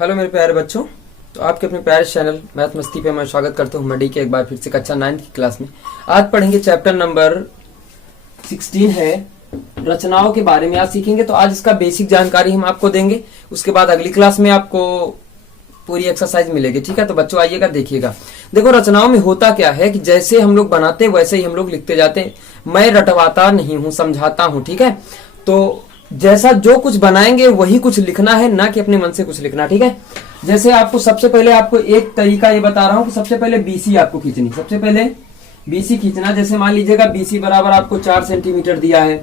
Hello मेरे प्यारे बच्चों। तो आपके अपने प्यारे चैनल मैथ मस्ती पे मैं स्वागत करता हूँ मडी के एक बार फिर से कक्षा 9 की क्लास में। आज पढ़ेंगे चैप्टर नंबर 16 है रचनाओं के बारे में आज सीखेंगे। तो आज इसका बेसिक जानकारी हम आपको देंगे, उसके बाद अगली क्लास में आपको पूरी एक्सरसाइज मिलेगी। ठीक है, तो बच्चों आइएगा देखिएगा। देखो रचनाओं में होता क्या है कि जैसे हम लोग बनाते वैसे ही हम लोग लिखते जाते हैं। मैं रटवाता नहीं हूँ, समझाता हूँ। ठीक है, तो जैसा जो कुछ बनाएंगे वही कुछ लिखना है, ना कि अपने मन से कुछ लिखना। ठीक है, जैसे आपको सबसे पहले आपको एक तरीका ये बता रहा हूं कि सबसे पहले बीसी आपको खींचनी। सबसे पहले बीसी खींचना। जैसे मान लीजिएगा बीसी बराबर आपको 4 सेंटीमीटर दिया है,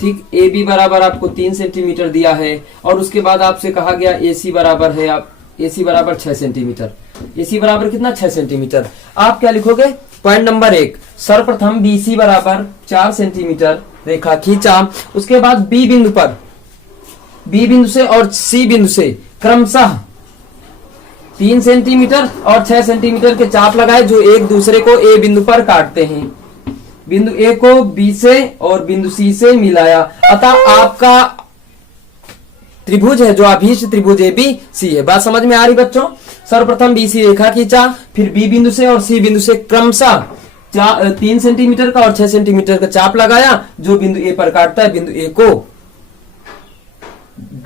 ठीक। ए बी बराबर आपको 3 सेंटीमीटर दिया है, और उसके बाद आपसे कहा गया ए सी बराबर है, आप ए सी बराबर 6 सेंटीमीटर। ए सी बराबर कितना? 6 सेंटीमीटर। आप क्या लिखोगे? पॉइंट नंबर 1, सर्वप्रथम बीसी बराबर 4 सेंटीमीटर रेखा खींचा। उसके बाद बी बिंदु पर, बी बिंदु से और सी बिंदु से क्रमशः 3 सेंटीमीटर और 6 सेंटीमीटर के चाप लगाए, जो एक दूसरे को ए बिंदु पर काटते हैं। बिंदु ए को बी से और बिंदु सी से मिलाया। अतः आपका त्रिभुज है जो अभीष्ट त्रिभुज ए बी सी है। बात समझ में आ रही बच्चों? सर्वप्रथम बी सी रेखा खींचा, फिर बी बिंदु से और सी बिंदु से क्रमशः 3 सेंटीमीटर का और 6 सेंटीमीटर का चाप लगाया, जो बिंदु ए पर काटता है। बिंदु ए को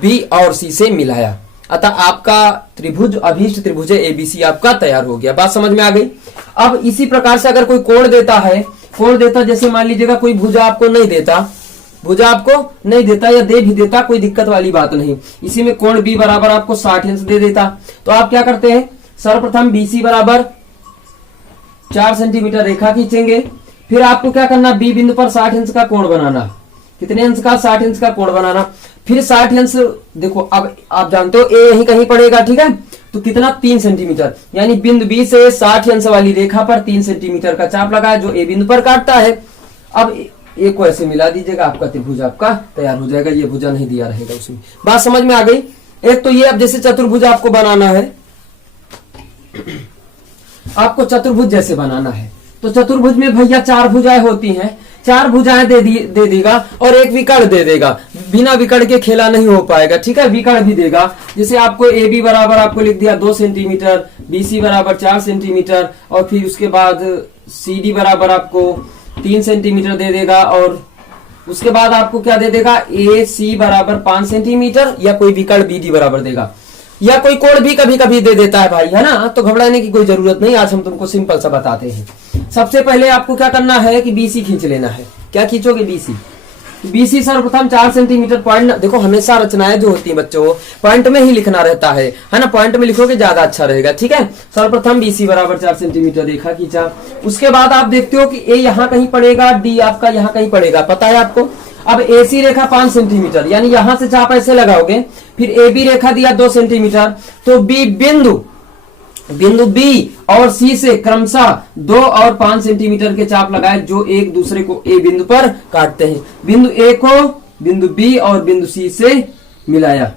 बी और सी से मिलाया। अतः आपका त्रिभुज अभीष्ट त्रिभुज एबीसी आपका तैयार हो गया। बात समझ में आ गई? अब इसी प्रकार से अगर कोई कोण देता है, कोण देता, जैसे मान लीजिएगा कोई भुजा आपको नहीं देता, भुजा आपको नहीं देता या दे भी देता, कोई दिक्कत वाली बात नहीं। इसी में कोण बी बराबर आपको 60 अंश दे देता, तो आप क्या करते हैं? सर्वप्रथम बीसी बराबर 4 सेंटीमीटर रेखा खींचेंगे। फिर आपको क्या करना? बी बिंदु पर 60 अंश का कोण बनाना। कितने अंश का? 60 अंश का कोण बनाना। फिर 60 अंश, देखो अब आप जानते हो ए यहीं कहीं पड़ेगा। ठीक है, तो कितना? 3 सेंटीमीटर, यानी बिंदु बी से 60 अंश वाली रेखा पर 3 सेंटीमीटर का चाप लगाया, जो ए बिंदु पर काटता है। अब ए को ऐसे मिला दीजिएगा, आपका त्रिभुज आपका तैयार हो जाएगा। ये भुजा नहीं दिया रहेगा उसमें। बात समझ में आ गई? एक तो ये, अब जैसे चतुर्भुज आपको बनाना है, आपको चतुर्भुज जैसे बनाना है, तो चतुर्भुज में भैया 4 भुजाएं होती हैं। 4 भुजाएं दे देगा और एक विकर्ण दे देगा। बिना विकर्ण के खेला नहीं हो पाएगा। ठीक है, विकर्ण भी देगा। जैसे आपको ए बी बराबर आपको लिख दिया 2 सेंटीमीटर, बी सी बराबर 4 सेंटीमीटर, और फिर उसके बाद सी डी बराबर आपको 3 सेंटीमीटर दे देगा, और उसके बाद आपको क्या दे देगा? ए सी बराबर 5 सेंटीमीटर, या कोई विकर्ण बी डी बराबर देगा, या कोई कोण भी कभी कभी दे देता है भाई, है ना। तो घबराने की कोई जरूरत नहीं, आज हम तुमको सिंपल सा बताते हैं। सबसे पहले आपको क्या करना है कि बीसी खींच लेना है। क्या खींचोगे? बीसी। बीसी सर्वप्रथम 4 सेंटीमीटर। पॉइंट देखो, हमेशा रचनाएं जो होती हैं बच्चों पॉइंट में ही लिखना रहता है ना। पॉइंट में लिखोगे ज्यादा अच्छा रहेगा। ठीक है, सर्वप्रथम बीसी बराबर 4 सेंटीमीटर रेखा खींचा। उसके बाद आप देखते हो कि ए यहाँ कहीं पड़ेगा, डी आपका यहाँ कहीं पड़ेगा, पता है आपको। अब एसी रेखा 5 सेंटीमीटर, यानी यहां से चाप ऐसे लगाओगे। फिर ए बी रेखा दिया 2 सेंटीमीटर, तो बी बिंदु बी और सी से क्रमशः 2 और 5 सेंटीमीटर के चाप लगाए, जो एक दूसरे को ए बिंदु पर काटते हैं। बिंदु ए को बिंदु बी और बिंदु सी से मिलाया,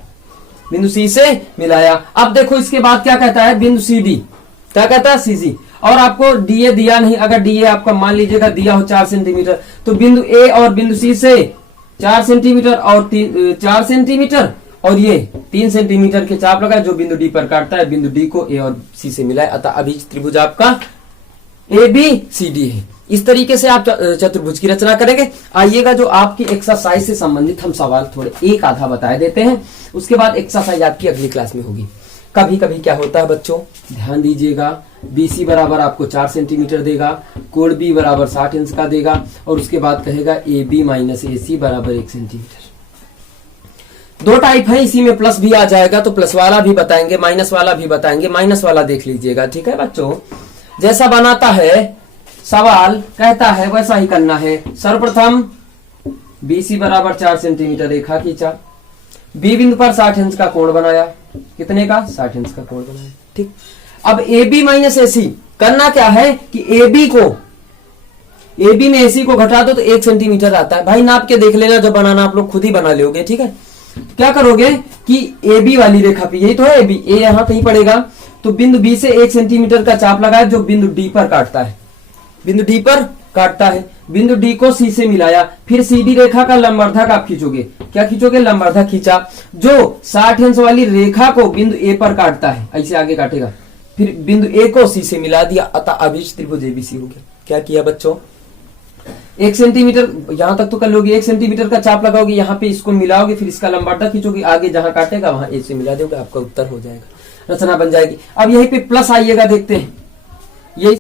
बिंदु सी से मिलाया। अब देखो इसके बाद क्या कहता है? बिंदु सी डी। क्या कहता है? C D. और आपको डीए दिया नहीं। अगर डीए आपका मान लीजिएगा दिया हो 4 सेंटीमीटर, तो बिंदु ए और बिंदु सी से 4 सेंटीमीटर और 4 सेंटीमीटर और ये 3 सेंटीमीटर के चाप लगाए, जो बिंदु डी पर काटता है। बिंदु डी को ए और सी से मिलाए, अतः अभीष्ट त्रिभुज आपका ए बी सी डी है। इस तरीके से आप चतुर्भुज की रचना करेंगे। आइएगा, जो आपकी एक्सरसाइज से संबंधित हम सवाल थोड़े एक आधा बता देते हैं, उसके बाद एक्सरसाइज आपकी अगली क्लास में होगी। कभी कभी क्या होता है बच्चों, ध्यान दीजिएगा, बीसी बराबर आपको 4 सेंटीमीटर देगा, कोण बी बराबर 60 अंश का देगा, और उसके बाद कहेगा ए बी माइनस ए सी बराबर 1 सेंटीमीटर। 2 टाइप है, इसी में प्लस भी आ जाएगा, तो प्लस वाला भी बताएंगे, माइनस वाला भी बताएंगे। माइनस वाला देख लीजिएगा। ठीक है बच्चों, जैसा बनाता है सवाल कहता है वैसा ही करना है। सर्वप्रथम बीसी बराबर 4 सेंटीमीटर रेखा खींचा, बी बिंदु पर 60 अंश का कोण बनाया। कितने का? 60 अंश का कोण बनाया। ठीक। अब ए बी माइनस ए सी करना क्या है कि ए बी में एसी को घटा दो तो 1 सेंटीमीटर आता है। भाई नाप के देख लेना, जब बनाना आप लोग खुद ही बना लोगे। ठीक है, क्या करोगे कि ए बी वाली रेखा पे, यही तो है ए बी, ए यहां कहीं पड़ेगा, तो बिंदु बी से 1 सेंटीमीटर का चाप लगाए, जो बिंदु डी पर काटता है। बिंदु डी पर काटता है। बिंदु डी को सी से मिलाया, फिर सीधी रेखा का लंबवर्धक आप खींचोगे। क्या खींचोगे? लंबवर्धक खींचा, जो 60 अंश वाली रेखा को बिंदु ए पर काटता है, ऐसे आगे काटेगा। फिर बिंदु ए को सी से मिला दिया, अतः अभिष्ट त्रिभुज एबीसी हो गया। क्या किया बच्चों? 1 सेंटीमीटर, यहां तक तो कर लोगे, 1 सेंटीमीटर का चाप लगाओगे, यहाँ पे इसको मिलाओगे, फिर इसका लंबवर्धक खींचोगे, आगे जहां काटेगा वहां ए से मिला दोगे, आपका उत्तर हो जाएगा, रचना बन जाएगी। अब यहीं पे प्लस आइएगा, देखते हैं